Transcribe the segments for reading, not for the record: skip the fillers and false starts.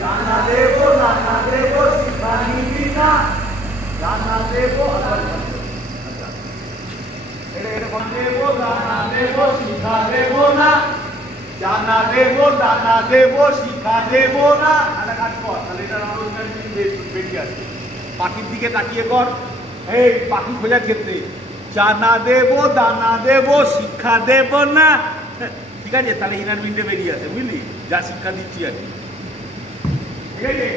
জানা দেবো শিক্ষা নিবি না, জানা দেবো শিক্ষা দেবো না, জানা দেবো দানা দেবো শিক্ষা দেবো না। একটা কাজ কর, তাহলে এটা বেরিয়ে আসবে। পাখির দিকে তাকিয়ে কর, এই পাখি খোঁজার ক্ষেত্রে জানা দেবো দানা দেবো শিক্ষা দেব না, ঠিক আছে? তাহলে ইনার মিন্টে বেরিয়ে আসে, বুঝলি? যা শিক্ষা দিচ্ছি আর কি, ঠিক আছে?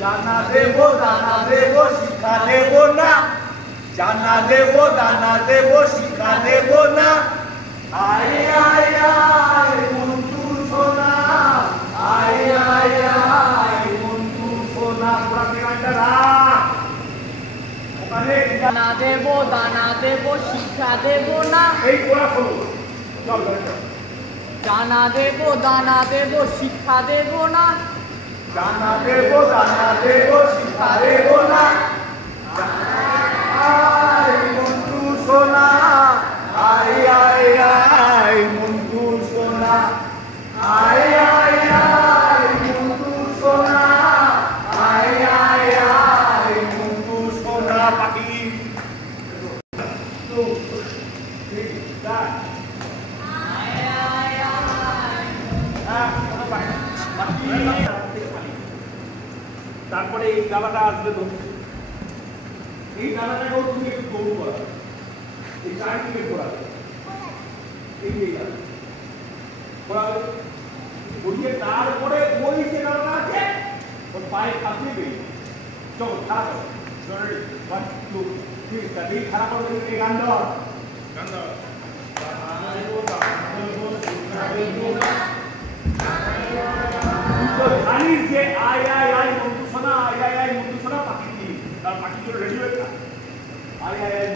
জানা দেবো দানা দেবো শিক্ষা দেব না, জানা দেবো দানা দেবো শিক্ষা দেব না। আয় আয় আয় মন্টু সোনা, আয় আয় আয় মন্টু সোনা। গানটা রাখ ওখানে। দানা দেবো শিক্ষা দেব না, এই ওরা শোনো, চল চল। দানা দেবো শিক্ষা দেব না, জানা দেবো শিক্ষা দেব না। আয় মন্টু সোনা, আয় আয় আয় মন্টু সোনা, আয় আয় আয় মন্টু সোনা, আয় আয় আয় মন্টু সোনা। পাখি তারপরে এই গালাটা আসবে, তো এই গালাটাকেও তুমি একটু গরু করা, এই চারিদিকে ঘোরাবে, এই গালা ঘোরাবে, ঘুরিয়ে তারপরে ওই যে গালাটা আছে ওর পায়ে কাঁপিয়ে বেরিয়ে চলো খারাপ হবে। খারাপ হবে, এই গান দেওয়া জানিস যে আয় আয় আয় মন্টু সোনা, আয় আয় আয় মন্টু সোনা পাখি, তার পাখি রেডি হয়ে আয় আয় আয়